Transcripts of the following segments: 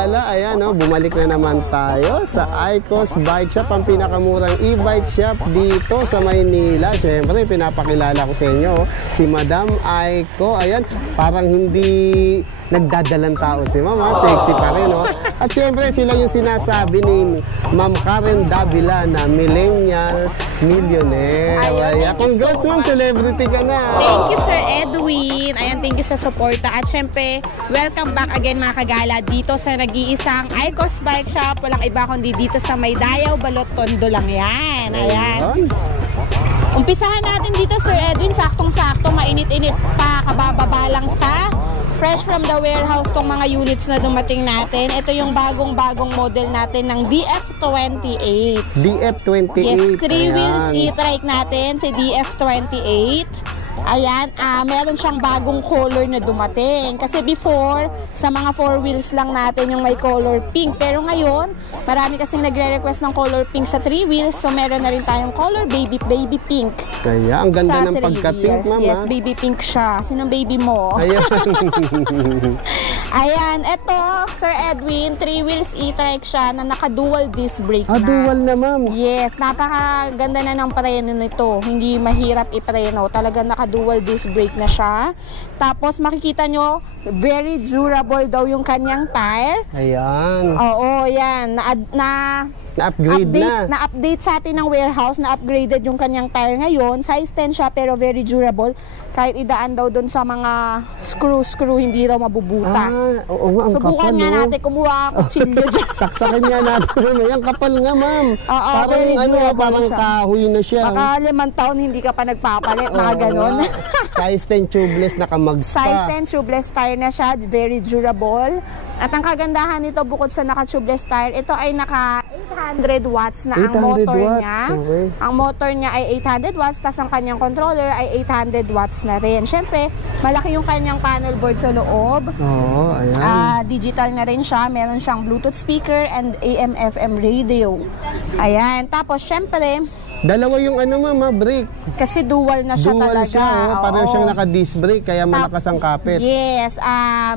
nakakilala, ayan, no, bumalik na naman tayo sa Aicos Bike Shop, ang pinakamurang e-bike shop dito sa Maynila. Siyempre, pinapakilala ko sa inyo, si Madam Aiko. Ayan, parang hindi nagdadalang tao si Mama, sexy pa rin, no? At siyempre, sila yung sinasabi ni Ma'am Karen Davila na millennials, millionaire. Ayun, congrats, Ma'am, celebrity ka na. Thank you, Sir Edwin. Ayan, thank you sa suporta. At syempre, welcome back again mga kagala dito sa nag-iisang Aicos Bike Shop. Walang iba kundi dito sa May Dayaw, Balot, Tondo lang yan. Ayan. Umpisahan natin dito, Sir Edwin. Saktong-sakto, mainit-init pa, kabababa lang sa fresh from the warehouse tong mga units na dumating natin. Ito yung bagong-bagong model natin ng DF28. DF28. Yes, 3 wheels e-trike natin, si DF28. Ayan, meron siyang bagong color na dumating. Kasi before, sa mga 4 wheels lang natin yung may color pink. Pero ngayon, marami kasing nagre-request ng color pink sa 3 wheels. So, meron na rin tayong color baby pink. Kaya, ang ganda ng pagka-pink, Mama. Yes, baby pink siya. Sinong baby mo? Ayan. Ayan, eto, Sir Edwin, 3 wheels e-trike siya na naka-dual disc brake na. Dual na, Ma'am. Yes, napakaganda na ng preno nito. Hindi mahirap i-preno. Talaga naka-dual disc brake na siya. Tapos makikita nyo, very durable daw yung kanyang tire. Ayan. Oo, yan. Na-update sa atin ng warehouse, na-upgraded yung kanyang tire ngayon. Size 10 siya pero very durable. Kahit idaan daw doon sa mga screw, hindi daw mabubutas. Oo nga, ang subukan kapal, nga no? natin, kumuha ang kutsilyo dyan. Saksakin nga natin. Ang kapal nga, Ma'am. Oo, parang kahoy na siya. Baka 5 taon hindi ka pa nagpapalit, mga ganon. Size 10 tubeless nakamagsa. Size 10 tubeless tire na siya, very durable. At ang kagandahan nito, bukod sa naka-tubeless tire, ito ay naka 800 watts na ang motor niya. Okay. Ang motor niya ay 800 watts, tas ang kanyang controller ay 800 watts na rin. Siyempre, malaki yung kanyang panel board sa loob. Oo, ayan. Digital na rin siya. Meron siyang Bluetooth speaker and AM/FM radio. Ayan. Tapos, siyempre, dalawa yung Mama, brake. Kasi dual na siya dual talaga. Siya, pareho siyang naka-disc brake, kaya malakas ang kapit. Yes,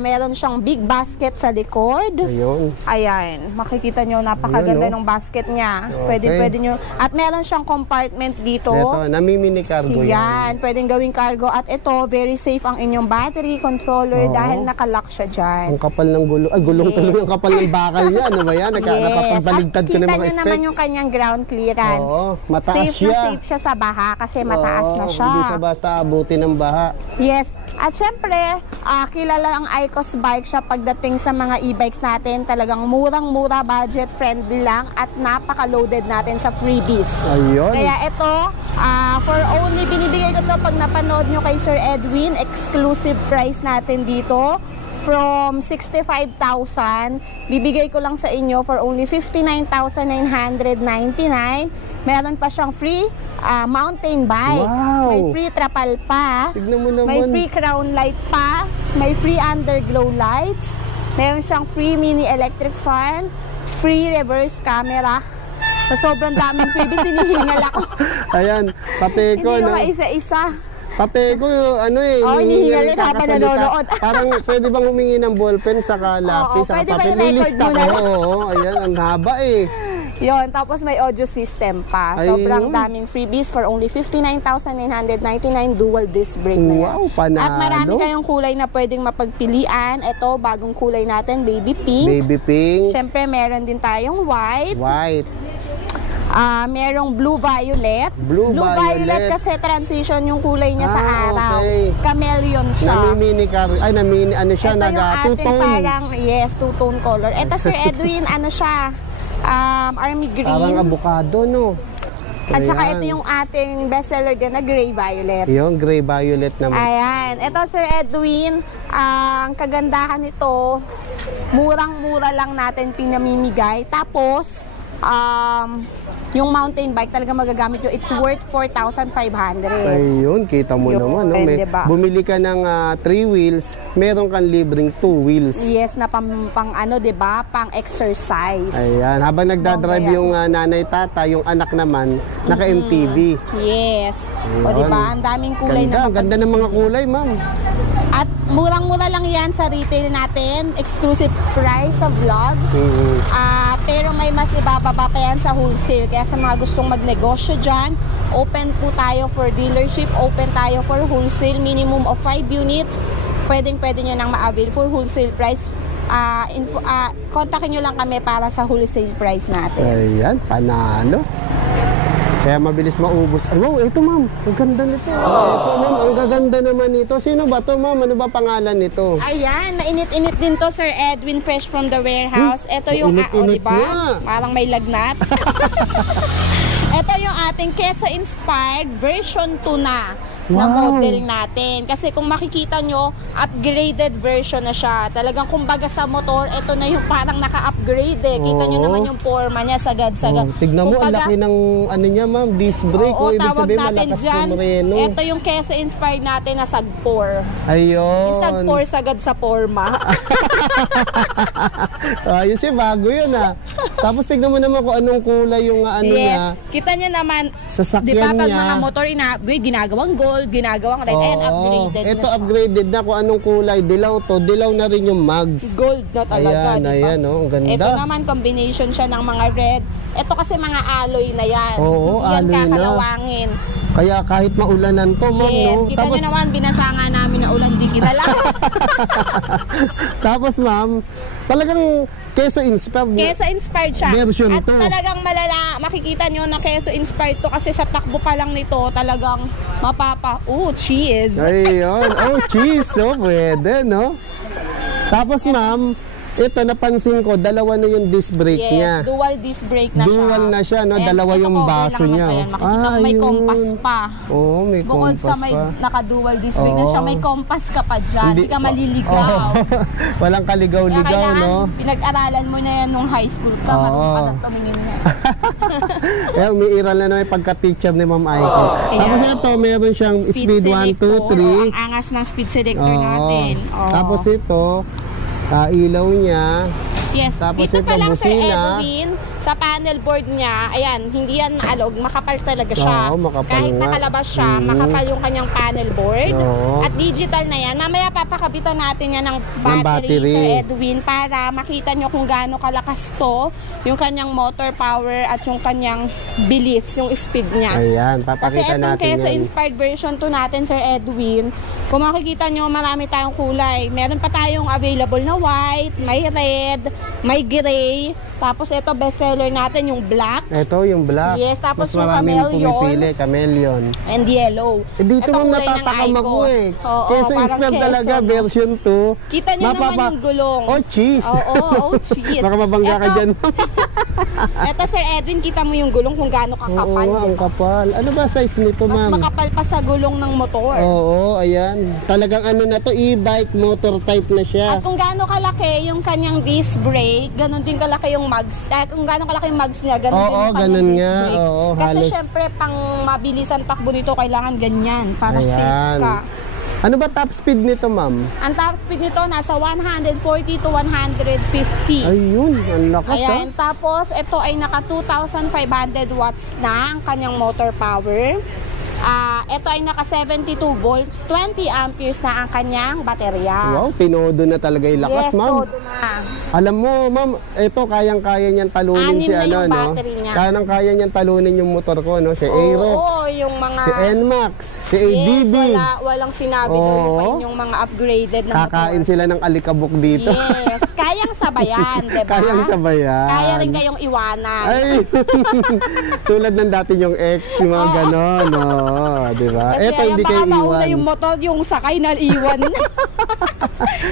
meron siyang big basket sa likod. Ayun. Ayan, makikita nyo, napakaganda ng basket niya. Okay. Pwede nyo. At meron siyang compartment dito. Ito, namimini cargo yan. Pwedeng gawing cargo. At ito, very safe ang inyong battery controller dahil nakalock siya dyan. Ang kapal ng gulong. Ay, gulong tuloy ang kapal ng bakal niya. Ano ba yan? Nakapagbaligtad ko ng mga specs. At kita nyo naman yung kanyang ground clearance. Oo, Safe siya sa baha kasi mataas na siya. Hindi siya basta abutin ng baha. Yes. At syempre, kilala ang Aicos Bike Shop pagdating sa mga e-bikes natin. Talagang murang-mura, budget-friendly lang at napaka-loaded natin sa freebies. Ayun. Kaya ito, for only, binibigay ko to pag napanood nyo kay Sir Edwin, exclusive price natin dito. From 65,000, bibigay ko lang sa inyo for only 59,999. Meron pa siyang free mountain bike. Wow. May free trapal pa. Tignan mo naman. May free crown light pa. May free underglow lights. Meron siyang free mini electric fan. Free reverse camera. So, sobrang daming freebies. Hinihingal ako. Ayan, pati ko. Hindi ko isa-isa. Pati ko, hinihingalin habang nanonood. Parang pwede bang humingi ng ballpen saka lapis, saka pwede ba papel? i-record mo na lang? Oo, ayan, ang haba eh. Yun, tapos may audio system pa. Sobrang daming freebies for only 59,999 dual disc brake na yan. Wow, panalo. At marami kayong kulay na pwedeng mapagpilian. Ito, bagong kulay natin, baby pink. Baby pink. Siyempre, meron din tayong white. White. Merong blue-violet. Blue-violet kasi transition yung kulay niya sa araw. Okay. Chameleon siya. Namimini siya, ito yung ating two-tone. parang, yes, two-tone color. Ito, Sir Edwin, siya? Army green. Parang avocado, no? At saka ito yung ating bestseller din na gray-violet. Yung gray-violet naman. Ayan. Ito, Sir Edwin, ang kagandahan nito, murang-mura lang natin pinamimigay. Tapos, yung mountain bike talaga magagamit nyo, it's worth 4,500. Ayun, kita mo naman. No? Diba? Bumili ka ng 3 wheels, meron kang libreng 2 wheels. Yes, na pang diba? Pang exercise. Ayan, habang nagdadrive yung nanay tata, yung anak naman, naka-MTV. Yes. Ayun. O diba, ang daming kulay na ganda ng mga kulay, ma'am. At murang-mura lang yan sa retail natin. Exclusive price sa vlog. Pero may mas ibababa pa yan sa wholesale. Kaya sa mga gustong magnegosyo dyan, open po tayo for dealership, open tayo for wholesale. Minimum of 5 units. Pwede nyo nang ma-avail for wholesale price. Kontakin nyo lang kami para sa wholesale price natin. Ayan, panalo. Kaya mabilis maubos. Ay, wow, ito ma'am, ang ganda nito. Ito ma'am, ang gaganda naman nito. Sino ba to ma'am? Ano ba pangalan nito? Ayan, nainit-init din to, Sir Edwin, fresh from the warehouse. Ito yung, init-init diba? na. Parang may lagnat. Ito yung ating Quezon-inspired version 2 na model natin. Kasi kung makikita nyo, upgraded version na siya. Talagang kumbaga sa motor, ito na yung parang naka-upgrade eh. Kita nyo naman yung forma niya, sagad-sagad. Tignan mo, ang laki ng ano niya ma'am, disc brake. Oo, ibig tawag sabihin, natin malakas dyan. pumreno. Ito yung Quezon-inspired natin na Sag-4. Ayun. Yung Sag-4 sagad sa forma. Ayos siya, bago yun ah. Tapos tignan mo naman kung anong kulay yung ano niya. Kita nyo naman, Sasakyan di ba pag niya. mga motor ina-upgrade, ginagawang gold, ginagawang red, ayan, upgraded Ito na. upgraded na kung anong kulay. Dilaw to. Dilaw na rin yung mags. Gold na talaga, Ayan, di ba? ayan, oh, ang ganda. Ito naman, combination siya ng mga red. Ito kasi mga alloy na yan. Oo, Hindi yan alloy na. kakalawangin. Kaya kahit maulanan to, ma'am, Yes, no? kita nyo naman, binasa nga namin na ulan, di kinala. Tapos, ma'am, talagang Quezon-inspired. Quezon-inspired siya. Version At to. talagang malala, makikita nyo na Quezon-inspired to kasi sa takbo pa lang nito, talagang cheese. Ayun. Oh, cheese. Oh, pwede, no? Tapos, ma'am, ito napansin ko, dalawa na yung disc brake Yes, niya. dual disc brake na siya. Dual na siya, no? And Dalawa ito, yung cover baso lang niya. naman yan. Makikita mo may Ayun. compass pa. Oo, may Bukod compass sa may pa. naka-dual disc brake na Oo. siya, may compass ka pa dyan. Hindi ka maliligaw. Oo. Walang Kaya kaligaw-ligaw, kailangan, no? pinag-aralan mo na yan nung high school ka. Oo. Marunong ka na tumingin na. Kaya umiiral na naman yung pagka-teacher ni Ma'am Aiko. Tapos ito, meron siyang speed 1, 2, 3. Ang angas ng speed selector natin. Oo. Tapos ito, ilaw niya. Yes, Tapos dito pa ito, lang Sir busina. Edwin, sa panel board niya, ayan, hindi yan maalog, makapal talaga siya. Oo, makapal Kahit nga. nakalabas siya, makapal yung kanyang panel board. Oo. At digital na yan. Mamaya papakabitan natin yan ng battery, Sir Edwin, para makita nyo kung gaano kalakas to, yung kanyang motor power at yung kanyang bilis, yung speed niya. Ayan, Kasi papakita itong natin yan. Quezon-inspired version 2 natin, Sir Edwin, kung makikita nyo, marami tayong kulay. Meron pa tayong available na white, may red, may gray. Tapos ito, bestseller natin, yung black Ito, yung black. Yes, tapos Mas yung maraming chameleon. pumipili, chameleon. and yellow. Dito Ito mong kulay ng napapakamak mo Icos. eh. Oo, Quezon-inspired parang talaga, Quezon, no? version 2. Kita nyo naman yung gulong. Oh, cheese. Oo, cheese. Baka mabangga ka Ito- dyan. Ito, Sir Edwin, kita mo yung gulong kung gaano kakapal. Oo, ang diba? kapal. Ano ba size nito, Mas ma'am? makapal pa sa gulong ng motor. Oo, ayan. Talagang ano na to, e-bike motor type na siya. At kung gaano kalaki yung kanyang disc brake, ganun din kalaki yung mags. Kung gaano kalaki yung mags niya, ganun Oo, din yung ganun kanyang disc nga. brake. Oo, Kasi halos. syempre, pang mabilis ang takbo nito, kailangan ganyan para Ayan. safe ka. Ano ba top speed nito, ma'am? Ang top speed nito nasa 140 to 150. Ayun, ang lakas Ayan, tapos ito ay naka 2,500 watts na ang kanyang motor power. Ito ay naka 72 volts, 20 amperes na ang kanyang baterya. Wow, tinodo na talaga yung lakas, Yes, ma'am. todo na. Alam mo, ma'am, ito kayang-kaya niyan talunin Anim si na ano, yung no? battery niya. Kayang-kaya niyan talunin yung motor ko, no? Si Aerox, Oo, yung mga... si NMAX, si Yes, ADB. walang sinabi doon Oo. yung mga upgraded na Kakain motor. sila ng alikabok dito. Yes, kayang sabayan, diba? Kayang sabayan. Kaya rin kayong iwanan. Ay, tulad ng dati yung ex, yung mga ganon, no? Diba? Kasi Ito, ayan, hindi baka kayo mauna iwan. yung motor, yung sakay na iwan.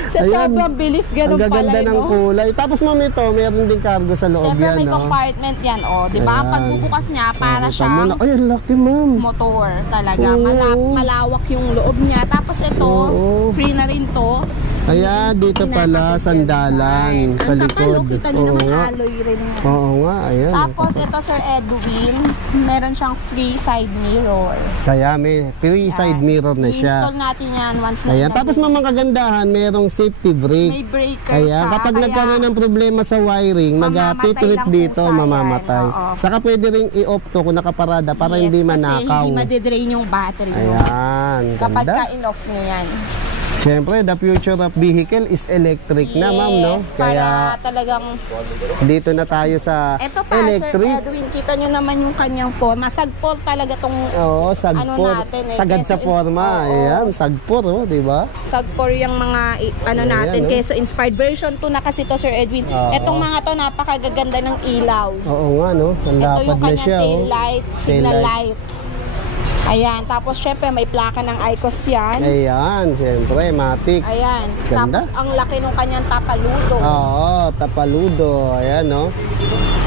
Sa Ayan. sobrang bilis, ganun Ang gaganda pala, ng no? kulay. Tapos, ma'am, ito, meron din cargo sa loob Siyempre yan, may no? compartment yan, oh. Diba? Ayan. Pagbubukas niya, para Kita mo siyang na. Ay, ang laki, ma'am. motor talaga. Oo. Malawak yung loob niya. Tapos ito, Oo. free na rin to. Ayan, dito pala, sandalan sa Ang kapal, likod. oh, kita nyo Oo naman nga. alloy rin niya. Oo nga, ayan. Tapos ito, Sir Edwin, meron siyang free side mirror. Kaya may free side mirror na siya. I-install natin yan once na Ayan, ilagay. tapos mamang kagandahan, merong safety brake. may breaker Kaya siya. kapag nagkaroon ng problema sa wiring, Mamamatay mag-trip lang dito, po sa yan. mamamatay. Oo. Saka pwede rin i-off to kung nakaparada para Yes, hindi kasi manakaw. hindi madidrain yung battery mo. Ayan, Kapag ganda. ka in-off niya yan. Siyempre, the future of vehicle is electric na, ma'am, no? Yes, para talagang... dito na tayo sa Ito pa, electric. Sir Edwin, kita nyo naman yung kanyang forma. Sagpor talaga tong Oo, sagpor. natin eh. Sagad sa Keso- forma. Oo. Ayan, sagpor, oh, di ba? Sagpor yung mga Ayan, natin. no? Keso inspired version 2 na kasi to, Sir Edwin. Oo. Etong mga to, napakagaganda ng ilaw. Oo nga, no? Ang Ito lapad yung na kanyang siya, tail oh. light, signal light. Ayan, tapos syempre may plaka ng IQOS yan. Ayan, siyempre, matic. Ayan, Ganda. tapos ang laki ng kanyang tapaludo. Oo, tapaludo. Ayan, no?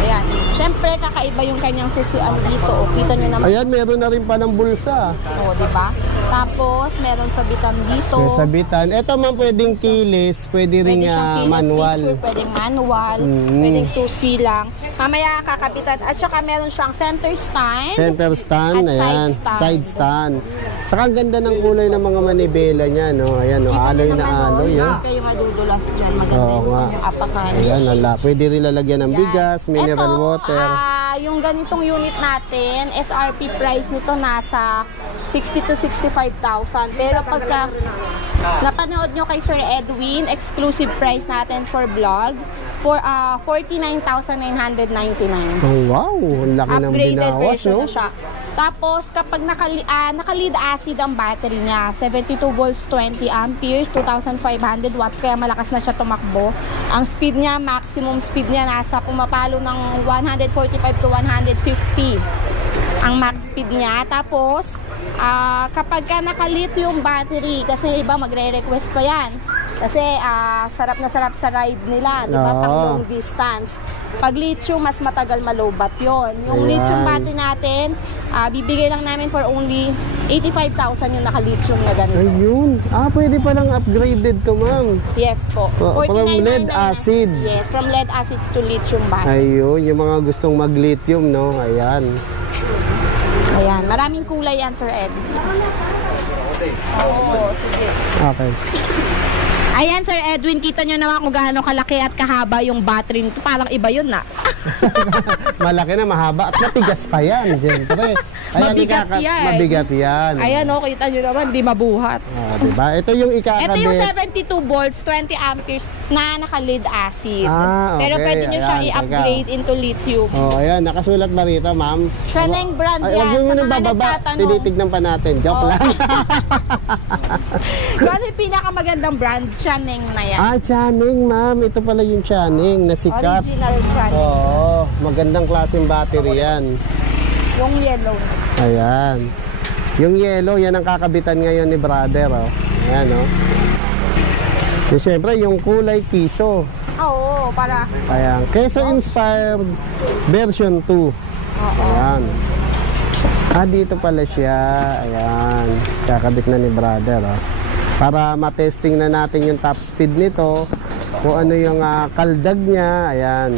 Ayan, syempre kakaiba yung kanyang susian dito. O, kita nyo naman. Ayan, meron na rin pa ng bulsa. O, di ba? Tapos, meron sabitan dito. May sabitan. Ito man pwedeng keyless, pwede rin Pwede siyang keyless manual. feature, pwedeng manual, pwedeng susi lang. Mamaya kakapitan. At saka meron siyang center stand. Center stand, At ayan. side stand. Side stand. Saka ang ganda ng kulay ng mga manibela niya, no? Ayan, no? Kita Aloy nyo na naman, aloy, Hindi oh. kayo madudulas dyan. Maganda Oo yung nga. kanyang apakan. Ayan, ala. Pwede rin lalagyan ng bigas, mineral water. Yung ganitong unit natin, SRP price nito nasa 60 to 65,000. Pero pagka napanood nyo kay Sir Edwin, exclusive price natin for vlog, for 49,999. Oh, wow, ang laki ng Upgraded binawas, version no? na siya. Tapos, kapag naka-lead acid ang battery niya, 72 volts, 20 amperes, 2,500 watts, kaya malakas na siya tumakbo. Ang speed niya, maximum speed niya, nasa pumapalo ng 145 to 150 ang max speed niya. Tapos, kapag ka naka-lithium battery, kasi iba magre-request pa yan. Kasi sarap na sarap sa ride nila, di ba? Oo. Pang long distance. Pag lithium, mas matagal malobat yon. Yung Ayan. lithium battery natin, bibigay lang namin for only 85,000 yung naka-lithium na ganito. Ayun. Pwede palang upgraded to, ma'am. Yes po. From 49,999. lead acid. Yes, from lead acid to lithium battery. Ayun, yung mga gustong mag-lithium, no? Ayan. Ayan, maraming kulay yan, Sir Ed. Oo, sige. Okay. Ayan, Sir Edwin, kita nyo naman kung gaano kalaki at kahaba yung battery nito. Parang iba yun na. Malaki na, mahaba. At matigas pa yan, siyempre. Ayan, Mabigat yan. Mabigat yan. Ayan, kita nyo naman, di mabuhat. Diba? Ito yung Ito ikakabit. yung 72 volts, 20 amperes na naka-lead acid. Okay. Pero pwede nyo siya Ayan, i-upgrade into lithium. Oh, ayan. Nakasulat ba rito, ma'am? Chaneng brand Ay, yan. huwag mo Sa nang mga bababa. nagtatanong. Tinitignan pa natin. Joke Oh. lang. Bali, pinakamagandang brand, Chaneng na yan. Chaneng, ma'am. Ito pala yung Chaneng na sikat. Original Chaneng. Oo. Magandang klaseng battery yan. Yung yellow. Ayan. Yung yellow, yan ang kakabitan ngayon ni brother. Oh. Ayan, oh. So, siyempre, yung kulay piso. Oo, para... Ayan. Keso Inspired version 2. Ayan. Dito pala siya. Ayan. Kakabit na ni brother. Oh. Para matesting na natin yung top speed nito. Kung ano yung kaldag niya. Ayan.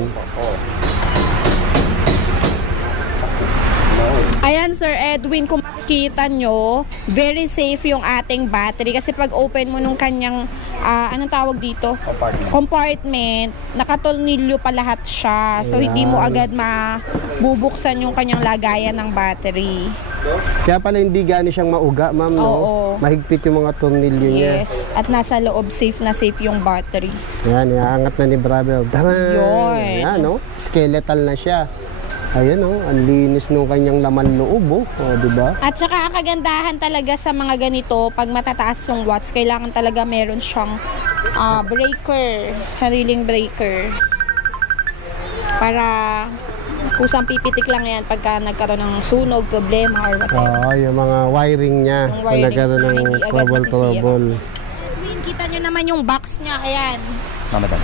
Ayan, Sir Edwin, kung makikita nyo, very safe yung ating battery. Kasi pag open mo nung kanyang, anong tawag dito? Compartment. Nakatornilyo pa lahat siya. So, Ayan. hindi mo agad mabubuksan yung kanyang lagayan ng battery. Kaya pala hindi gani siyang mauga, ma'am, no? Oo. Mahigpit yung mga tornilyo niya. Yes. At nasa loob, safe na safe yung battery. Ayan, iaangat na ni brother. Daman! Yun. Ayan, no? Skeletal na siya. Ayan, no? Ang linis nung kanyang laman loob, oh. Diba? At saka ang kagandahan talaga sa mga ganito, pag matataas yung watts, kailangan talaga meron siyang breaker, sariling breaker. Para kusang pipitik lang yan pagka nagkaroon ng sunog, problema, or whatever. Oo, yung mga wiring niya. Yung wirings nagkaroon na ng hindi agad trouble. Edwin, kita nyo naman yung box niya, ayan.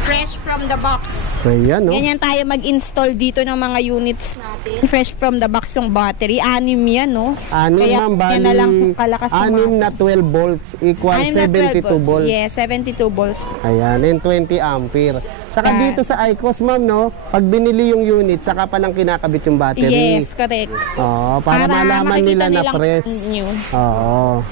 Fresh from the box. So, yan, no? Ganyan tayo mag-install dito ng mga units natin. Fresh from the box yung battery. 6 yan, no? Anim, Kaya ma'am, yan na lang kung kalakas yung 6 na 12 volts equal 72 volts. Yes, 72 volts. Ayan, and 20 ampere. Saka Yeah. dito sa IQOS, ma'am, no? Pag binili yung unit, saka palang kinakabit yung battery. Yes, correct. Oo, para malaman nila makikita na nilang press. new. Oo.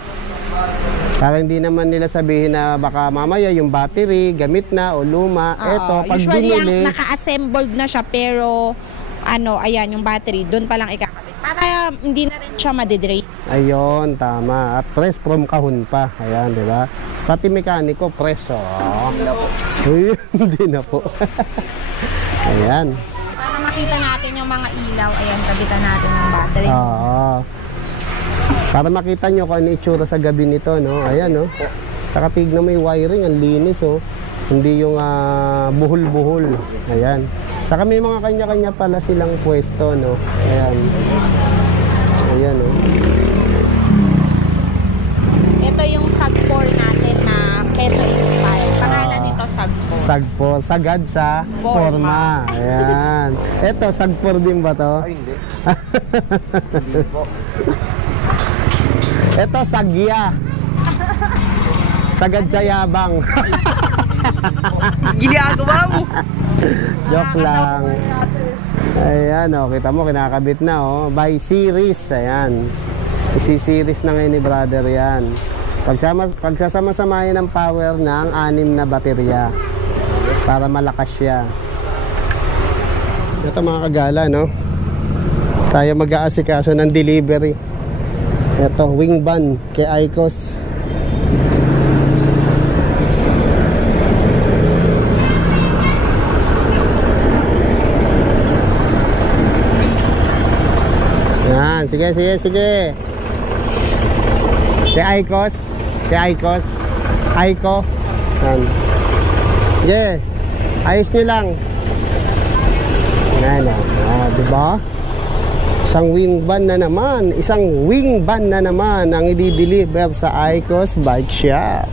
Para hindi naman nila sabihin na baka mamaya yung battery gamit na o luma. Eto, pag Usually, binili, naka-assembled na siya, pero ayan, yung battery, doon pa lang ikakabit. Para hindi na rin siya madidrain. ayun, tama. At press from kahon pa. Ayan, di ba? Pati mekaniko, preso. Uy, hindi na po. Ayan. Para makita natin yung mga ilaw, ayan, kabitan natin ng battery. Oo. Para makita nyo kung ano itsura sa gabi nito, no? Ayan, no? Saka tignan mo yung wiring, ang linis, oh. Hindi yung buhol-buhol. Ayan. Saka may mga kanya-kanya pala silang pwesto, no? Ayan. Ayan, oh. Ito yung SAG4 natin na Quezon Inspire. Pangalan nito SAG4. SAG4. Sagad sa forma. Ayan. Ito, SAG4 din ba to? Ay, hindi. Ito, Sagya. Sagad sa yabang. Ginagawa mo. Joke lang. Ayan, oh. Kita mo, kinakabit na, oh. By series. Ayan. Isi-series na ngayon ni brother yan. Pagsasama-samahin ng power ng 6 na baterya para malakas siya. Ito mga kagala, no? Tayo mag-aasikaso ng delivery. Ito, wing van kay Icos. Yan, sige. Kay Icos. Aiko. Yan. Yeah. Ayos nyo lang. Yan, diba? Isang wing van na naman ang i-deliver sa Icos Bike Shop.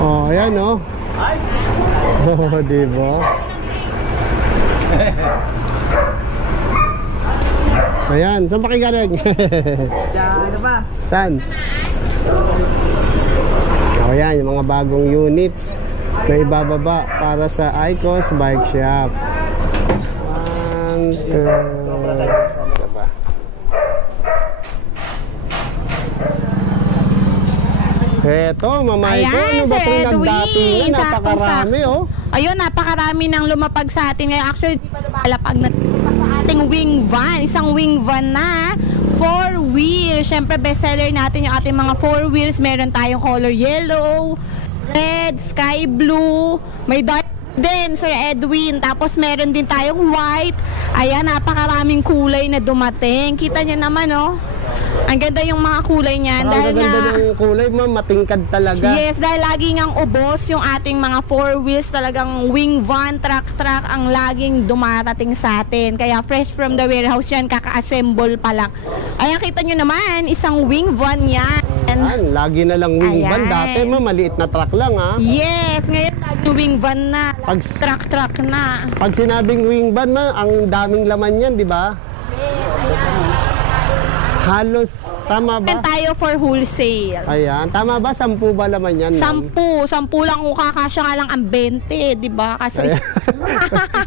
Oh, ayan, oh. Oh, diba? Ayan, saan pa kayo galing? Ano ba? Saan? O yan, yung mga bagong units na ibababa para sa Icos Bike Shop. Eto, mamay ko, ano ba itong nagdatingan? Napakarami, oh. Ayun, napakarami nang lumapag sa atin ngayon. Actually, di pa lumalapag na sa ating wing van. Isang wing van na 4 wheels. Siyempre, bestseller natin yung ating mga 4 wheels. Meron tayong color yellow, red, sky blue, may dark din, Sir Edwin. Tapos meron din tayong white. Ayan, napakaraming kulay na dumating. Kita niyo naman, oh. Ang ganda yung mga kulay niyan. Ang ganda ng kulay, ma'am. Matingkad talaga. Yes, dahil lagi ngang ubos yung ating mga 4 wheels. Talagang wing van, truck ang laging dumarating sa atin. Kaya fresh from the warehouse yan, kaka-assemble pa lang. Ayan, kita nyo naman, isang wing van yan. Ayan, lagi na lang wing van. Ayan. Dati, ma'am, maliit na truck lang, ha? Yes, ngayon lagi wing van na. Truck na. Pag sinabing wing van, ma'am, ang daming laman yan, di ba? Halos, tama ba? Tayo for wholesale. Ayan, tama ba? 10 ba laman yan, ma'am? 10 lang kung kakasya nga lang ang 20, di ba? Kaso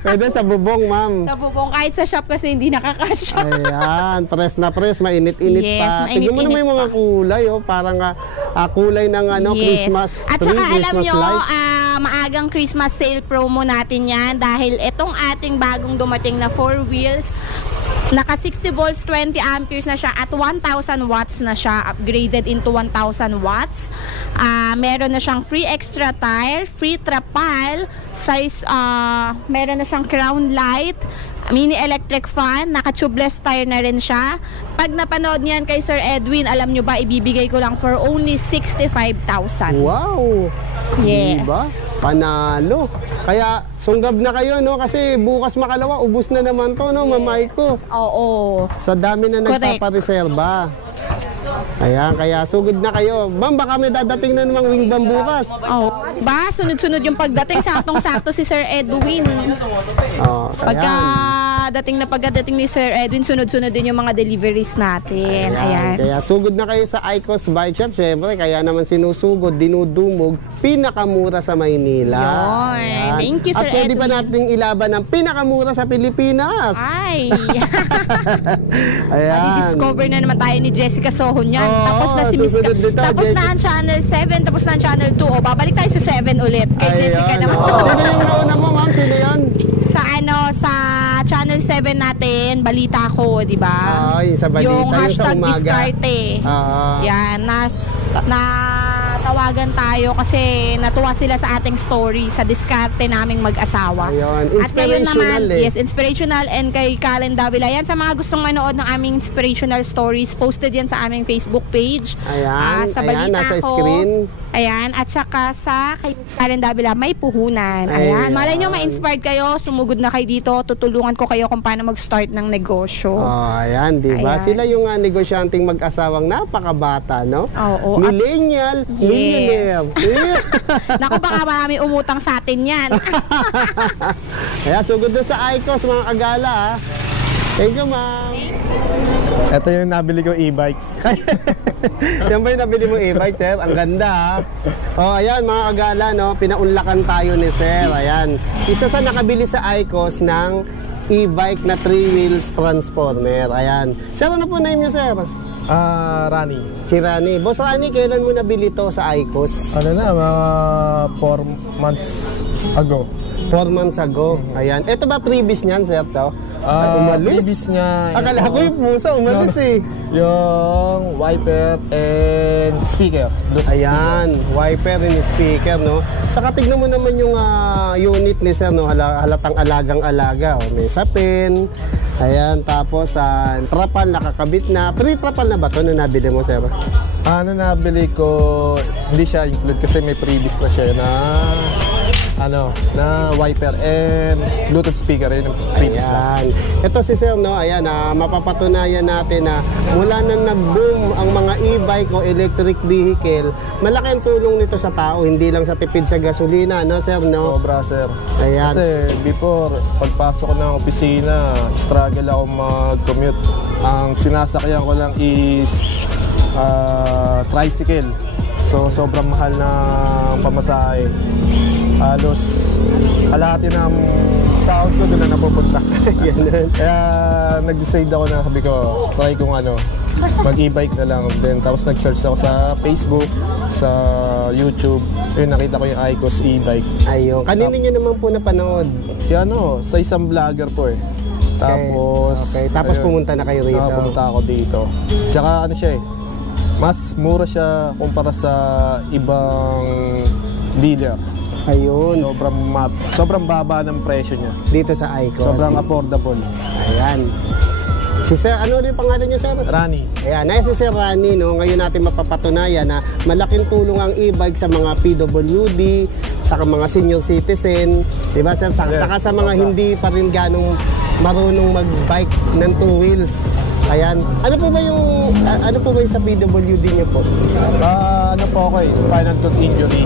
Pwede sa bubong, ma'am. sa bubong, kahit sa shop kasi hindi nakakasya. Ayan, press na press, mainit-init Yes, pa. Tignan mo na may mga kulay, oh, parang kulay ng Christmas At tree, saka alam Christmas nyo, light. maagang Christmas sale promo natin yan dahil itong ating bagong dumating na 4 wheels, naka 60 volts, 20 amperes na siya at 1,000 watts na siya, upgraded into 1,000 watts. Meron na siyang free extra tire, free trapal, size, meron na siyang crown light, mini electric fan, naka tubeless tire na rin siya. Pag napanood niyan kay Sir Edwin, alam nyo ba, ibibigay ko lang for only 65,000. Wow! Yes. Diba? Panalo. Kaya sunggab na kayo, no? Kasi bukas makalawa, ubus na naman to, no, mamay ko. Oo. Sa dami na Correct. nagpapareserba. Ayan, kaya sugod na kayo. Ma'am, baka may dadating na namang wing van bukas. Oh, ba sunod-sunod yung pagdating, saktong-sakto si Sir Edwin. Oh, Pagdating ni Sir Edwin, sunod-sunod din yung mga deliveries natin. Ayan. Kaya sugod na kayo sa Icos Bike Shop. Siyempre, kaya naman sinusugod, dinudumog, pinakamura sa Maynila. Yun. Ayan. Thank you, Sir At pwede pa Edwin. nating ilaban ng pinakamura sa Pilipinas. Ay. Ayan. Madi-discover na naman tayo ni Jessica Soho niyan. Oo, Tapos na si Miss susunod dito, tapos na ang Channel 7, tapos na ang Channel 2. O, babalik tayo sa 7 ulit. Kay Ayan. Jessica naman. Sino yung nauna mo, ma'am? Sino yun? Sa Channel 7 natin, balita ko, di ba? Ay, sa balita. Yung sa hashtag umaga. diskarte. Oo. Yan, na tawagan tayo kasi natuwa sila sa ating story sa diskarte naming mag-asawa. Ayun, At ngayon naman, inspirational eh. yes, inspirational, and kay Karen Davila. Yan, sa mga gustong manood ng aming inspirational stories, posted yan sa aming Facebook page. Ayan, Sa ayan, balita nasa ko. screen. Ayan, at saka sa kay Miss Karen Davila, may puhunan. Ayan, Ayan. malay nyo, ma-inspired kayo, sumugod na kayo dito, tutulungan ko kayo kung paano mag-start ng negosyo. Oh, ayan, di ba? Ayan. Sila yung negosyanteng mag-asawang napakabata, no? Oo. At- Millennial, millionaires. naku, baka marami umutang sa atin yan. Ayan, sugod doon sa Icos, mga kagala, ha? Thank you, ma'am. Ito yung nabili ko e-bike. Yan ba yung nabili mo e-bike, sir? Ang ganda, ha? Oh, ayan, mga kagala, no? Pinaunlakan tayo ni sir. Ayan. Isa sa nakabili sa Icos ng e-bike na 3 wheels transformer. Ayan. Sir, ano po name niyo, sir? Rani. Si Rani. Boss Rani, kailan mo nabili to sa Icos? Ano na, mga 4 months ago. 4 months ago. Ayan. Ito ba previous niyan, sir, to? Ay, umalis? Previous niya. Akala ko yung pusa, umalis eh. Yung wiper and speaker. Bluetooth Ayan, wiper and speaker, no? Saka tignan mo naman yung unit ni sir, no? Halatang alagang-alaga. Oh. May sapin. Ayan, tapos trapal nakakabit na. Pre-trapal na ba ito na nabili mo, sir? Ano nabili ko, hindi siya include kasi may previous na siya na wiper and Bluetooth speaker yun yung previous na. Ayan. Ito si sir, no? Ayan, mapapatunayan natin na mula na nag-boom ang mga e-bike o electric vehicle, malaki ang tulong nito sa tao, hindi lang sa tipid sa gasolina, no, sir, no? Sobra, sir. Ayan. Kasi before, pagpasok ko ng opisina, struggle ako mag-commute. Ang sinasakyan ko lang is tricycle. So, sobrang mahal na pamasahe. Halos kalahati ng sahod ko doon na napupunta. Kaya nag-decide ako na sabi ko, try kong mag e-bike na lang. Then, tapos nag-search ako sa Facebook, sa YouTube. Ayun, nakita ko yung Icos e-bike. Ayun. Kanino nyo naman po napanood? Sa isang vlogger po eh. Tapos, Okay. Tapos pumunta na kayo rito. Pumunta ako dito. Tsaka siya mas mura siya kumpara sa ibang dealer. Ayun. Sobrang baba ng presyo niya. Dito sa Icos. Sobrang affordable. Ayan. Si Sir, ano rin pangalan niyo, Sir? Rani. Ayan, si Sir Rani, no? Ngayon natin mapapatunayan na malaking tulong ang e-bike sa mga PWD, sa mga senior citizen, di ba, Sir? Saka sa mga hindi pa rin ganong marunong mag-bike ng 2 wheels. Ayan. Ano po ba yung sa PWD niyo po? Po ako spinal cord injury.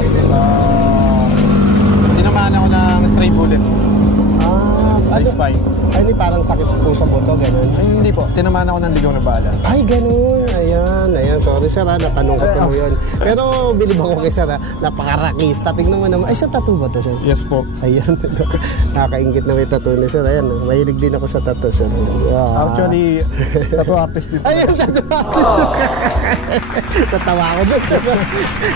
Tinamaan ako ng stray bullet sa spine. Ay, parang sakit po sa buto, ganun. Ay, hindi po. Tinamaan ako ng ligaw na bala. Ay, ganun. Ayan. Sorry, sir, natanong ko po yun. Pero bilib ako kay sir, napakarakista. Tingnan mo naman. Ay, sa tattoo ba to, sir? Yes po. Ayan. Nakakaingit na may tattoo ni sir. Ayan, mahilig din ako sa tattoo, sir. Actually, tattoo artist din. Ayan, tattoo artist. Tatawa ako doon.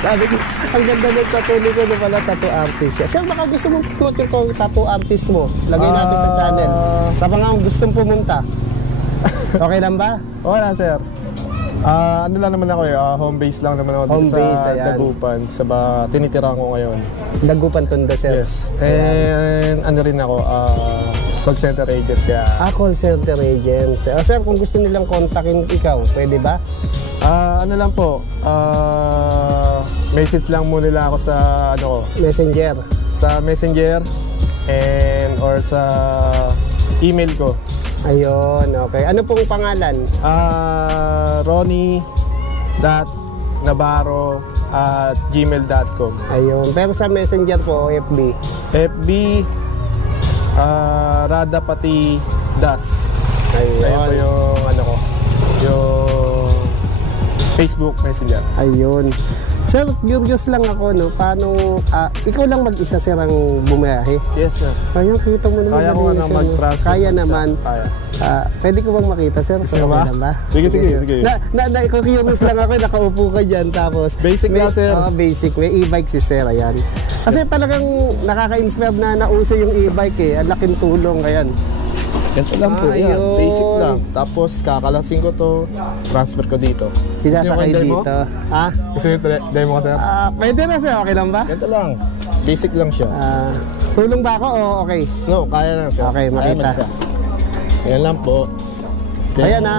Sabi ko, ang ganda ng tattoo ni sir, pala tattoo artist siya. Sir, baka gusto mong promote yung tattoo artist mo. Lagay natin sa channel. Sa mga gustong pumunta. Okay lang ba? Okay lang, sir. Ano lang naman ako home base lang naman ako Home dito base, sa ayan. Dagupan, sa tinitirahan ko ngayon. Dagupan Tondo, sir. Yes. And ano rin ako, call center agent kaya. Call center agent. Sir, kung gusto nilang kontakin ikaw, pwede ba? Ano lang po, message lang muna nila ako sa Messenger. sa Messenger and or sa email ko. Ayun, okay. Ano pong pangalan? Ronnie.navarro@gmail.com. Ayun. Pero sa Messenger po, FB. FB Radapati Das. Ayun. Ayun po yung yung Facebook Messenger. Ayun. Sir, curious lang ako, no? Paano, ikaw lang mag-isa, sir, ang bumiyahe? Yes, sir. Ayun, kita mo naman. Kaya ko galing, na sir, no? mag-transfer. Kaya naman. Kaya. Pwede ko bang makita, sir? Gusto ba? Lang ba? Sige. Curious lang ako, nakaupo ka dyan, tapos... Basic may, lang, sir. Basic. May e-bike si sir, ayan. Kasi talagang nakaka-inspire na nauso yung e-bike, eh. Ang laking tulong, ayan. Ganito lang po, yan. Ayun. Basic lang. Tapos kakalasin ko to, transfer ko dito. Sinasakay Gusto niyo dito. Ha? Gusto nyo demo ko, sir? Pwede na sir, okay lang ba? Ganito lang. Basic lang siya. Tulong ba ako o okay? No, kaya lang, sir. Okay, Kaya makita. mag-isa. Yan lang po. Then, Ayan ha,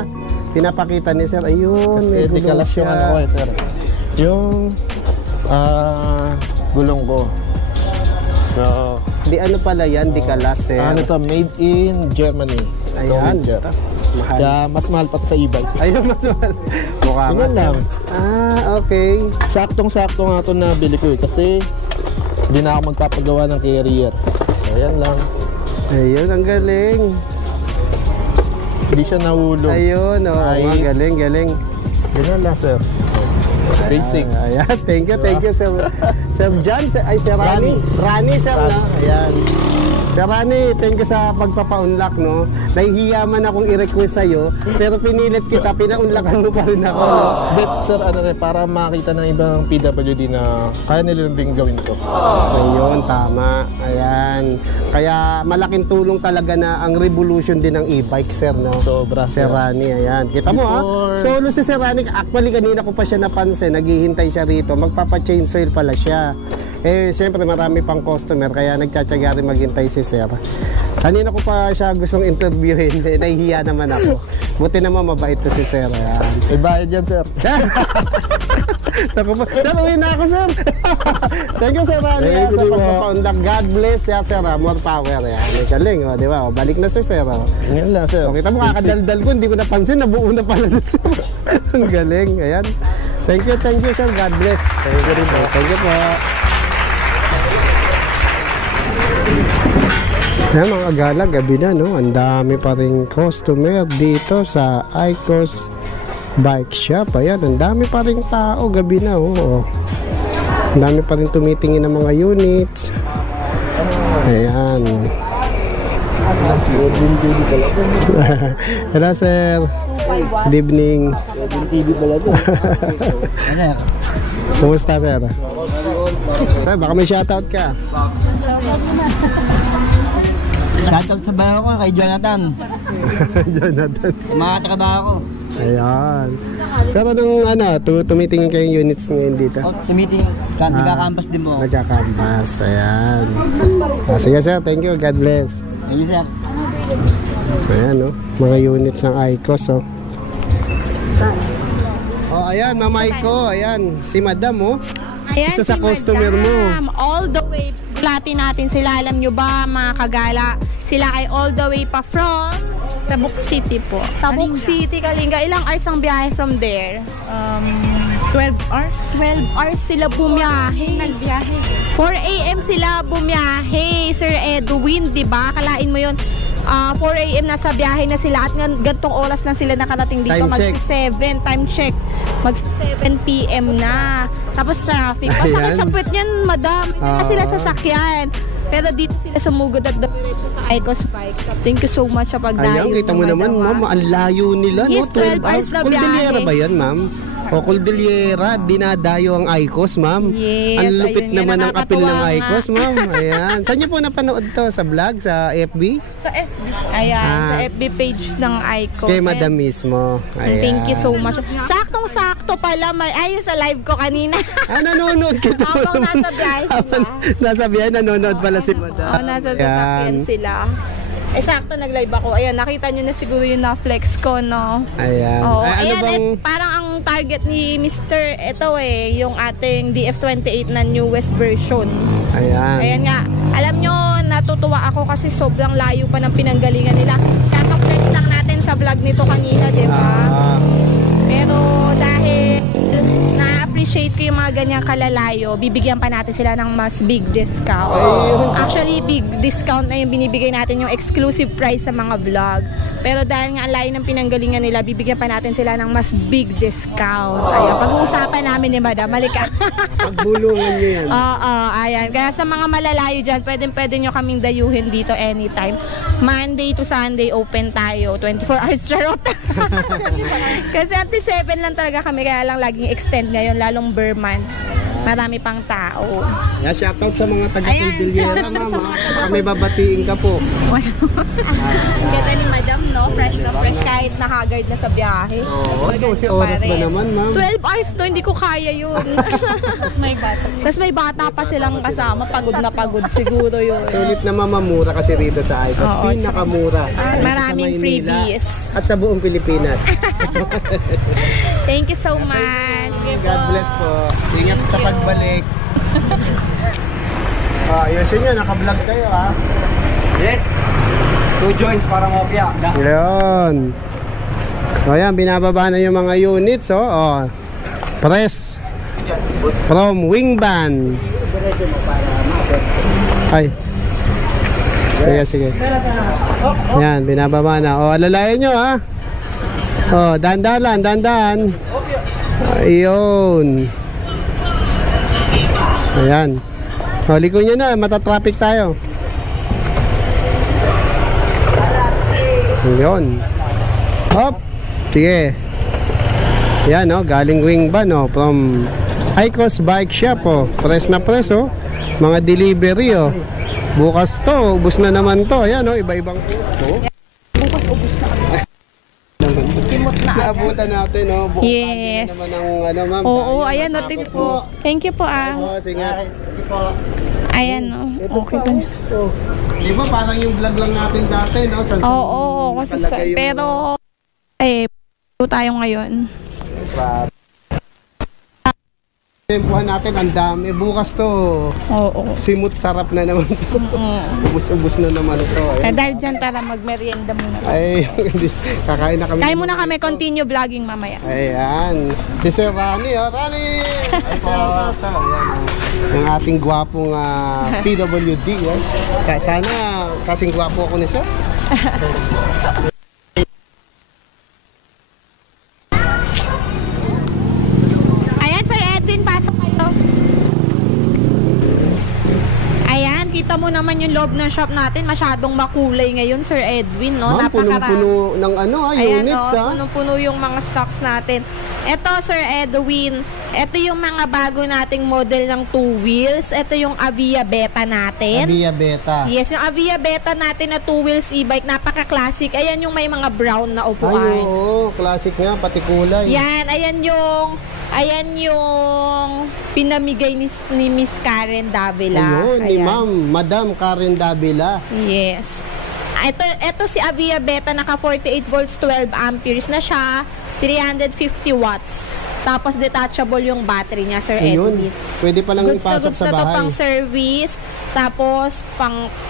pinapakita ni sir. Ayun, may Kasi di gulong kalas yung ano ko siya. eh, sir. Yung gulong ko. So, Di ano pala yan, di kalas sir. ano to, made in Germany. Ayan, Ito, ito. Mahal. Kaya mas mahal pa sa e-bike. Ayun, mas mahal. Mukha nga Tingnan sir. lang. Okay. Saktong-sakto nga ito na bili ko eh. Kasi hindi na ako magpapagawa ng carrier. So, yan lang. Ayun, ang galing. Hindi siya nahulog. Ayun, Ay. galing, galing. Ganyan lang, sir. Basic. Ayan, thank you, sir. Sir John, ay Sir Rani. Rani, sir, no? Ayan. Sir Rani, thank you sa pagpapa-unlock, no? Nahihiya man akong i-request sa'yo, pero pinilit kita, pina-unlockan mo pa rin ako, no? But sir, ano rin, para makita ng ibang PWD na kaya nila rin gawin to. Ayun, tama. Ayan. Kaya malaking tulong talaga na ang revolution din ng e-bike, sir, no? Sobra, Sir Rani, ayan. Kita mo, ha? Before- Solo si Sir Rani. Actually, kanina ko pa siya napansin. Naghihintay siya rito. Magpapa-chain oil pala siya. Eh, siyempre, marami pang customer. Kaya nagtsatsaga rin maghintay si Sir. Kanina ko pa siya gustong interviewin. Eh, nahihiya naman ako. Buti naman mabait to si Sir. Ayan. May bayad yan, sir. Naku po. Sir, uwi na ako, Sir. Thank you, Sir Rani, Thank you, sa di ba? pagpapaundak. God bless ya, Sir. More power. Ayan. May galing, di ba? Balik na si Sir. Yan lang, sir. Okay, tama kakadaldal ko, hindi ko napansin, nabuo na pala na siya. Ang galing, ayan. Thank you, sir. God bless. Thank you rin po. Thank you po. Ayan mga gala, gabi na, no? Ang dami pa rin customer dito sa Icos Bike Shop. Ayan, ang dami pa rin tao, gabi na, oh. Ang dami pa rin tumitingin ng mga units. Ayan. Hello, sir. Good evening. Kumusta, sir? Sir, baka may shoutout ka. Shoutout sa bayo ko kay Jonathan. Jonathan. Mga katrabaho ko. Ayan. Sir, anong tumitingin kayong units ngayon dito? Tumiting, nagkakampas din mo. Nagkakambas. Ayan. Sige, sir. Thank you. God bless. Ayun sir. Ayan, no? Mga units ng Icos, oh. Oh, ayan, Mama Aiko. Ayan, si Madam, oh. Ayan, Isa sa si customer mo. Madam. All the way, plati natin sila. Alam nyo ba, mga kagala, sila ay all the way pa from Tabuk City po. Tabuk City, Kalinga. Ilang hours ang biyahe from there? 12 hours. 12 hours sila bumiyahe. Nagbiyahe. 4 a.m. sila bumiyahe, Sir Edwin, di ba? Kalain mo yun. 4 a.m. nasa biyahe na sila at gantong oras na sila nakarating dito. Time check. Magsi-7, time check. Mag-7 p.m. na. Tapos traffic. Pasakit Ayan. sa puwet niyan, madam. Hindi na sila sasakyan. Pero dito sila sumugod at dumiretso sa Icos Bike Shop. Thank you so much sa pagdayo. Ayan, kita mo naman, ma'am, ang layo nila, no? Yes, 12 hours na Cordillera biyahe. ba yan, ma'am? O Cordillera, dinadayo ang Icos, ma'am. Yes, Ang lupit ayun nga, naman ng apil ng nakakatuwa nga. Icos, ma'am. Ayan. Saan niyo po napanood to? Sa vlog? Sa FB? Sa FB. Ayan, Ah. sa FB page ng Icos. Kay Madam mismo. Ayan. Thank you so much. Saktong-sakto pala. Ayun sa live ko kanina. Nanonood ka to. Habang nasa biyahe sila. Nasa biyahe, nanonood pala si Madam. Oo, nasa sasakyan Ayan. sila. Sakto nag-live ako. Ayan, nakita nyo na siguro yung na-flex ko, no? Ayan. Oo, Ay, ayan, bang... parang ang target ni Mr. Ito yung ating DF28 na newest version. Ayan. Ayan nga. Alam nyo, natutuwa ako kasi sobrang layo pa ng pinanggalingan nila. Kaka-flex lang natin sa vlog nito kanina, di ba? Pero dahil na-appreciate ko yung mga ganyang kalalayo, bibigyan pa natin sila ng mas big discount. Actually, big discount na yung binibigay natin, yung exclusive price sa mga vlog. Pero dahil nga ang layo ng pinanggalingan nila, bibigyan pa natin sila ng mas big discount. Ayan, pag-uusapan namin ni Madam, malika. Pagbulungan niyo yan. Oo, ayan. Kaya sa mga malalayo dyan, pwede nyo kaming dayuhin dito anytime. Monday to Sunday, open tayo. 24 hours charot. Kasi until 7 lang talaga kami, kaya lang laging extend ngayon, lalong Burr months. Marami pang tao. Yeah, shoutout sa mga taga Ayan. Cordillera, ma'am. Baka may babatiin ka po. Ganda ni Madam, no? Fresh na fresh kahit nakagard na sa biyahe. Oo, Maganda 12 oras pa rin. na naman, ma'am. 12 hours to, hindi ko kaya yun. Tapos may bata pa silang kasama. Pagod na pagod siguro yun. Sulit na mamamura kasi rito sa Icos. Oo, Pinakamura. Dito sa maraming Maynila freebies. At sa buong Pilipinas. Thank you so much. God bless po. Ingat sa pagbalik. Ayusin nyo, naka-vlog kayo ha. Yes. 2 joints para mopya. Yun. O yan, binababa na yung mga units. Press from Wingban. Ay. Sige. Yan, binababa na. Alalayan nyo ha. Dandan. Ayun. Ayan. Liko nyo na, matatraffic tayo. Ayun. Hop. Sige. Yan galing Wingban from Icos Bike Shop Press na press Mga delivery Bukas to, ubos na naman to. Ayan iba-ibang Bukas ubos na. Simot na. Naabutan natin bukas Yes. naman ang ma'am. Oo, Dahil ayan masakop thank po. po. Thank you po Sige. Ayan okay pa na. Di ba parang yung vlog lang natin dati Oo, kasi pero tayo ngayon. Tempuhan natin, ang dami. Bukas to. Oo. Simut sarap na naman to. Ubus-ubus na naman to. Dahil dyan tara magmerienda muna. Ay, kakain na kami. Kain muna kami, continue vlogging mamaya. Ayan. Si Sir Rani, Rani! Ay, Sir Rata. Ayan, yung ating gwapong PWD. Sana kasing gwapo ako ni Sir. Kita mo naman yung loob ng shop natin, masyadong makulay ngayon, Sir Edwin, no? Ma'am, punong-puno ng units, punong-puno yung mga stocks natin. Ito, Sir Edwin, ito yung mga bago nating model ng 2 wheels. Ito yung Avia Beta natin. Avia Beta. Yes, yung Avia Beta natin na 2 wheels e-bike, napaka-classic. Ayan yung may mga brown na upuan. Ay, oo, classic nga, pati kulay. Yan, ayan yung pinamigay ni Miss Karen Davila. Ayun, ni Ma'am, Madam Karen Davila. Yes. Ito si Avia Beta, naka 48 volts, 12 amperes na siya, 350 watts. Tapos detachable yung battery niya, Sir Edwin. Pwede pa lang ipasok sa bahay. Ito pang service, tapos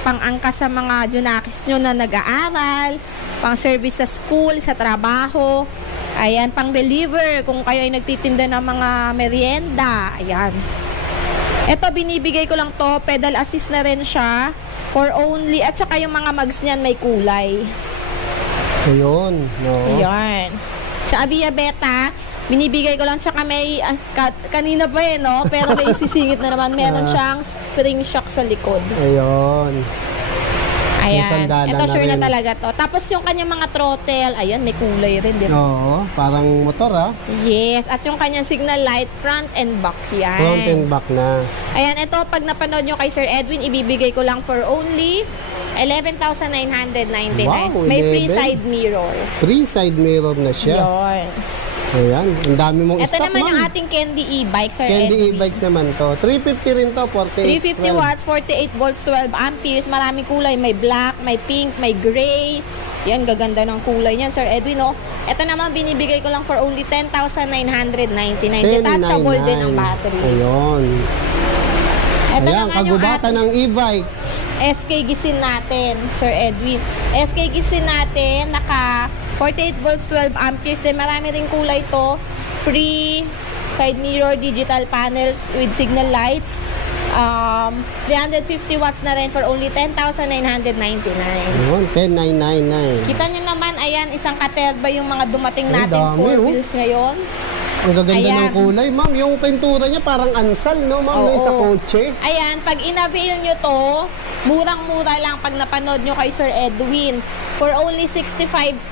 pang-angkas sa mga junakis nyo na nag-aaral, pang service sa school, sa trabaho. Ayan, pang-deliver kung kayo ay nagtitinda ng mga merienda. Ayan. Ito, binibigay ko lang to. Pedal assist na rin siya. For only, at saka yung mga mags niyan may kulay. Ayun. No. Ayan. Sa Avia Beta, binibigay ko lang siya may, kanina pa no? Pero may isisingit na naman. Meron siyang spring shock sa likod. Ayun. Ayan. Ito sure na talaga to. Tapos yung kanyang mga throttle, ayan, may kulay rin, di ba? Oo, parang motor Yes. At yung kanyang signal light, front and back yan. Front and back na. Ayan, ito, pag napanood nyo kay Sir Edwin, ibibigay ko lang for only 11,999. Wow, May free 11? side mirror. Free side mirror na siya. Yun. Ayan, ang dami mong Ito stock, naman yung ma'am. ating Candy e-bike, Sir Candy Edwin. e-bikes naman to. 350 rin to, 48. 350 watts, 48 volts, 12 amperes. Maraming kulay. May black, may pink, may gray. Yan, gaganda ng kulay niyan, Sir Edwin, no? Ito naman, binibigay ko lang for only 10,999. Detachable din ang battery. Ayun. Ito Ayan, naman yung kagubatan ng e-bike. SK Gisin natin, Sir Edwin. SK Gisin natin, naka 48 volts, 12 amperes. Then marami rin kulay to. Free side mirror, digital panels with signal lights. 350 watts na rin for only 10,999. Ayun, 10,999. Kita nyo naman, ayan, isang katerba yung mga dumating Ay, natin dami, 4 wheels ngayon. Ang gaganda Ayan. ng kulay, ma'am. Yung pintura niya parang ansal, no, ma'am? Oo. Yung sa kotse. Ayan, pag in-avail nyo to, murang-mura lang pag napanood nyo kay Sir Edwin. For only 65,000.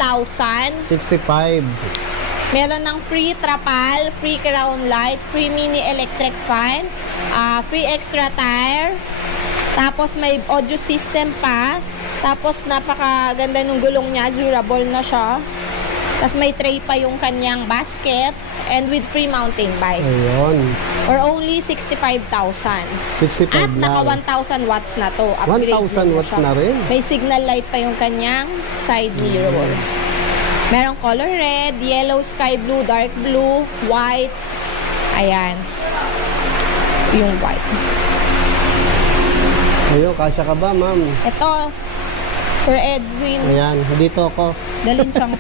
65. Meron ng free trapal, free crown light, free mini electric fan, free extra tire. Tapos may audio system pa. Tapos napakaganda ng gulong niya, durable na siya. Tapos may tray pa yung kanyang basket and with free mountain bike. Ayun. For only 65,000. 65 At naka lang. 1,000 watts na to. Upgrade 1,000 watts siya. na rin. May signal light pa yung kanyang side mirror. Merong color red, yellow, sky blue, dark blue, white. Ayan. Yung white. Ayun, kasya ka ba, ma'am? Ito, Sir Edwin. Ayan, dito ako. Dalin siyang...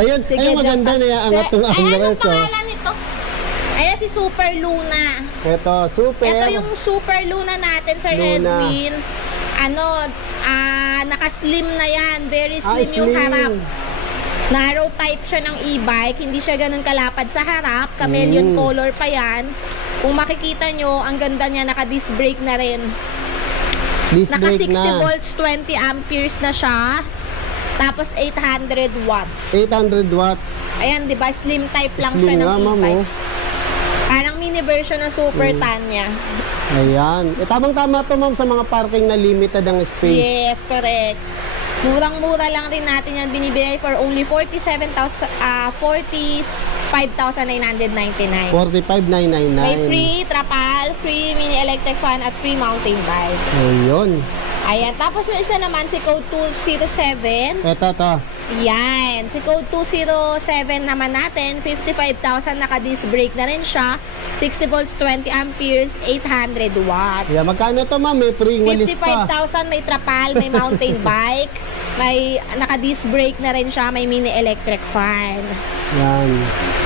Ayun, Sige, ayun maganda dyan na ka. angat yung Ay, anong armrest. Oh. pangalan nito? Ayan si Super Luna. Ito, super. Ito yung Super Luna natin, Sir Luna. Edwin. Ano, naka-slim na yan. Very slim yung harap. Narrow type siya ng e-bike. Hindi siya ganun kalapad sa harap. Chameleon color pa yan. Kung makikita nyo, ang ganda niya, naka-disc brake na rin. Disc Naka brake 60 na. volts, 20 amperes na siya. Tapos 800 watts. 800 watts. Ayan, di ba? Slim type lang Slim siya ng nga, ma'am, e-bike. oh. Parang mini version ng Super Tanya. Ayan. Tamang-tama to, ma'am, sa mga parking na limited ang space. Yes, correct. Murang-mura lang rin natin yan binibigay for only 45,999. 45,999. May free trapal, free mini electric fan at free mountain bike. Ayun. Ayan. Tapos yung isa naman, si Code 207. Ito, to. Yan. Si Code 207 naman natin, 55,000 naka-disc brake na rin siya. 60 volts, 20 amperes, 800 watts. Yeah, magkano to, ma'am? May free walis pa. 55,000 may trapal, may mountain bike, may naka-disc brake na rin siya, may mini electric fan. Yan.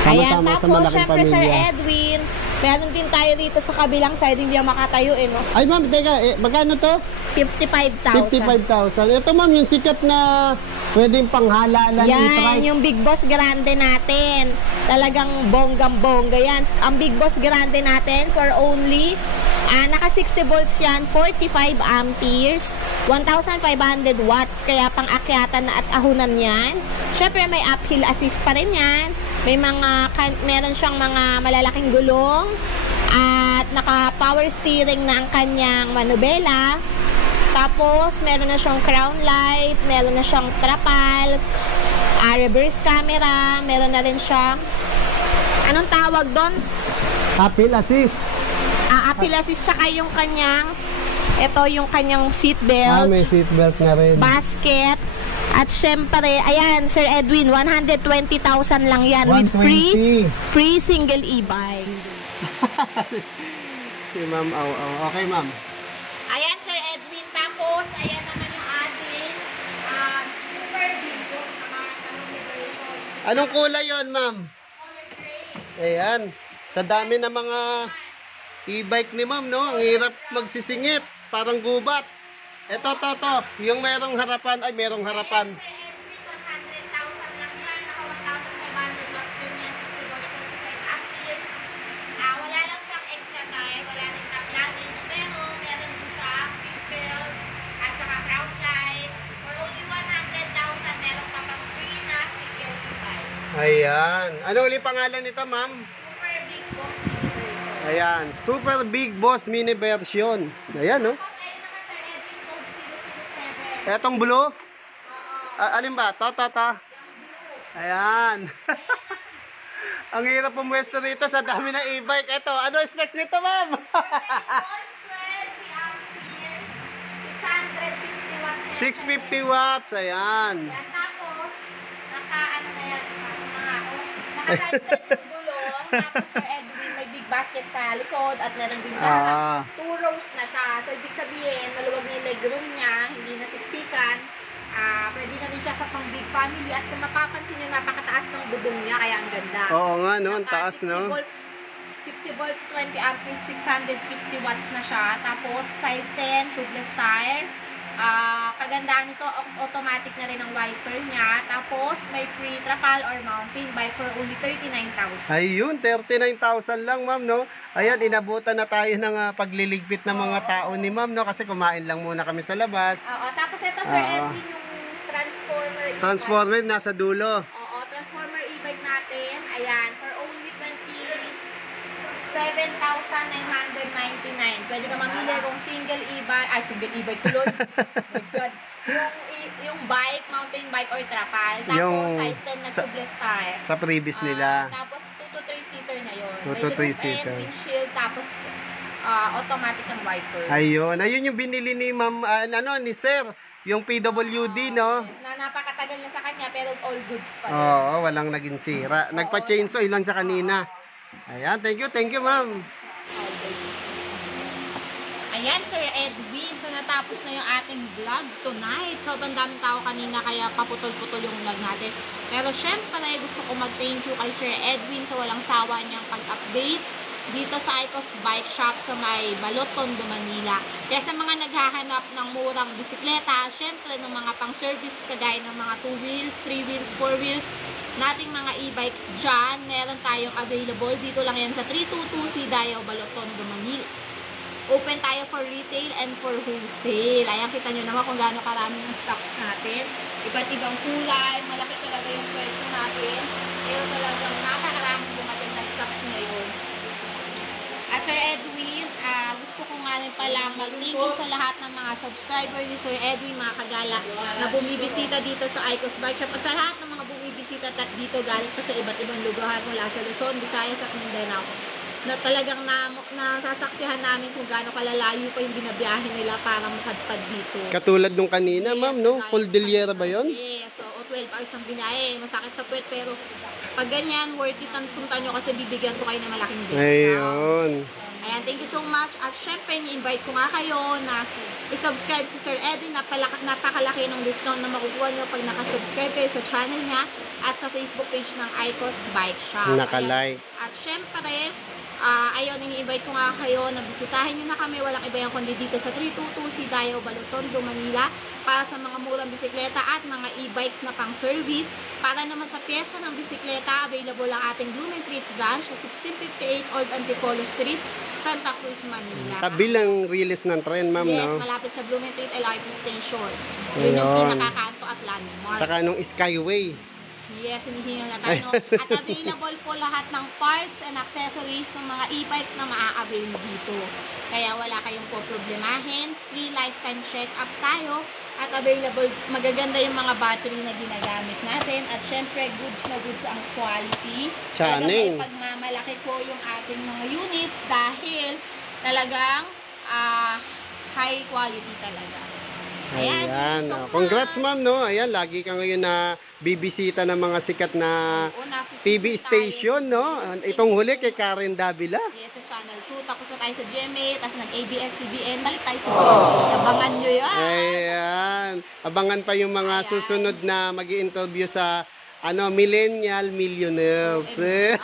Ayan, Tama-tama sa tapos malaking syempre Sir pamilya. Edwin, meron din tayo rito sa kabilang side, hindi ako makatayo no? Ay, ma'am, teka, magkano to? 55,000. 55,000. Ito, ma'am, yung sikat na pwedeng panghalalan Yan, i-try. yung Big Boss Grande natin. Talagang bonggang-bongga yan. Ang Big Boss Grande natin for only, naka 60 volts yan, 45 amperes, 1,500 watts. Kaya pang-akyatan na at ahunan yan. Syempre may uphill assist pa rin yan. May meron siyang mga malalaking gulong. At naka-power steering na ang kanyang manubela. Tapos, meron na siyang crown light, meron na siyang trapal, reverse camera, meron na rin siyang, anong tawag doon? Appeal assist. Appeal assist, tsaka yung kanyang, ito yung kanyang seatbelt, May seatbelt na rin. basket, at syempre, ayan, Sir Edwin, 120,000 lang yan with 120. free single e-bike. Si ma'am, okay, ma'am. Ayan, Sir Edwin. Tapos, ayan naman yung ating super big boss naman. Version. Anong kulay yon, ma'am? Color gray. Ayan. Sa dami ng mga e-bike ni ma'am, no? Ang hirap magsisingit. Parang gubat. Ito. Yung merong harapan. Ay, merong harapan. Sir Edwin, 100,000 lang yan. Naka 1,500 watts din yan. 60 volts, 25 amperes. Wala lang siyang extra tire. Wala rin top luggage. Pero, meron din siyang seatbelt at saka crown light. For only 100,000, meron pa pang free na security bike. Ayan. Ano ulit pangalan nito, ma'am? Super big boss mini version. Ayan. Super Big Boss Mini Version. Ayan, no? Tapos ayun naman Sir Edwin, code 007. Etong blue? Alin ba? To. Ayan. Ang hirap pumwesto rito sa dami ng e-bike. Ito, ano spec nito, ma'am? 20 amperes, 650 watts. 650 watts. Ayan. Yan, tapos, naka-ano na yan, naka-side yung gulong, tapos Sir Edwin, may big basket sa likod, at meron din sa harap. 2 rows na siya. So, ibig sabihin, maluwag na yung legroom niya, hindi na siksikan. Pwede na rin siya sa pang big family, at kung mapapansin nyo, napakataas ng bubong niya, kaya ang ganda. Oo nga, no? Ang Naka taas, no? 60 volts, 20 amperes, 650 watts na siya. Tapos, size 10, tubeless tire. Kagandaan nito, automatic na rin ang wiper niya. Tapos, may free trapal or mountain bike for only 39,000. Ayun, 39,000 lang, ma'am, no? Ayan, inabutan na tayo ng pagliligpit ng mga tao ni ma'am, no? Kasi kumain lang muna kami sa labas. Oo, tapos ito, Sir Edwin, yung transformer e-bike. Transformer, nasa dulo. Oo, transformer e-bike natin. Ayan, for only 27,999. Pwede ka mamili kung single e-bike tuloy. Oh my God. Yung bike, mountain bike or trapal. Tapos Yung size 10 na tubeless tire. Sa previous nila. Tapos 2 to 3 seater na yun. 2 to 3 May seaters. windshield, tapos automatic ang wiper. Ayun. Ayun yung binili ni Ma'am, ni Sir. Yung PWD, no? Na napakatagal na sa kanya, pero all goods pa rin. Oo, walang naging sira. Nagpa-change oil lang sa kanina. Ayan, thank you, Ma'am. Ayan, Sir Edwin. So, natapos na yung ating vlog tonight. Sobrang daming tao kanina, kaya paputol-putol yung vlog natin. Pero, syempre, gusto ko mag-thank you kay Sir Edwin sa walang sawa niyang pag-update dito sa Icos Bike Shop sa may Balot, Tondo, Manila. Kaya sa mga naghahanap ng murang bisikleta, syempre ng mga pang-service kagaya ng mga 2 wheels, 3 wheels, 4 wheels, nating mga e-bikes dyan, meron tayong available. Dito lang yan sa 322 Dayaw, Balot, Tondo, Manila. Open tayo for retail and for wholesale. Ayan, kita nyo naman kung gaano karami ng stocks natin. Iba't ibang kulay, malaki talaga yung pwesto natin. Pero talagang napakaraming dumating na stocks ngayon. At Sir Edwin, gusto ko nga rin pala mag-thank you sa lahat ng mga subscriber ni Sir Edwin, mga kagala, na bumibisita dito sa Icos Bike Shop. At sa lahat ng mga bumibisita dito galing pa sa iba't ibang lugar mula sa Luzon, Visayas at Mindanao, na talagang nasasaksihan namin kung gaano kalalayo pa yung binabiyahe nila para makadpad dito. Katulad nung kanina, Ma'am, no? Cordillera ba yun? Yes, so 12 hours ang binahe. Masakit sa puwet, pero pag ganyan, worth it ang punta nyo kasi bibigyan ko kayo ng malaking discount. Ayun. Ayan, thank you so much. At syempre, ni-invite ko nga kayo na i-subscribe si Sir Eddie. Napakalaki ng discount na makukuha nyo pag nakasubscribe kayo sa channel niya at sa Facebook page ng Icos Bike Shop. Nakalike. Ayan. At syempre, ayun, ini-invite ko nga kayo na bisitahin nyo na kami. Walang iba yung kundi dito sa 322 Dayaw, Balot, Tondo, Manila para sa mga murang bisikleta at mga e-bikes na pang-service. Para naman sa pyesa ng bisikleta, available ang ating Blumentritt branch sa 1658 Old Antipolo Street, Santa Cruz, Manila. Tabi lang release ng tren, Ma'am, Yes, no? malapit sa Blumentritt LRT Station. Yun yung Ayun. pinakakanto at landmark. Saka nung Skyway. Yes, hinihingal na tayo. At available po lahat ng parts and accessories ng mga e-bikes na maa-avail dito. Kaya wala kayong po problemahin. Free lifetime check-up tayo. At available, magaganda yung mga battery na ginagamit natin. At syempre, goods na goods ang quality. Channing. Talagang may pagmamalaki po yung ating mga units dahil talagang high quality talaga. Ayan, Ayan. thank you so Congrats, much. Ma'am, no? Ayan, lagi ka ngayon na bibisita ng mga sikat na Una, TV tayo. station, no? Itong huli kay Karen Davila. Yes, sa Channel 2. Tapos na tayo sa GMA. Tapos nag-ABS-CBN. Balik tayo sa GMA. Abangan nyo yan. Ayan. Abangan pa yung mga Ayan. susunod na mag-i-interview sa Millennial Millionaires. Okay,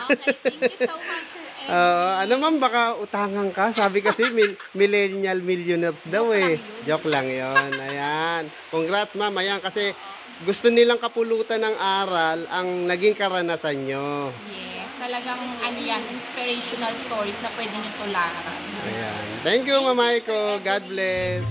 thank you so much, Sir Eddie. Ma'am, baka utangan ka. Sabi kasi Millennial Millionaires daw eh. Joke lang yon. Ayan. Congrats, Ma'am. Ayan, kasi gusto nilang kapulutan ng aral ang naging karanasan nyo. Yes, talagang yan, inspirational stories na pwede nyo tularan. Ayan. Thank you, Ma'am Aiko. God bless.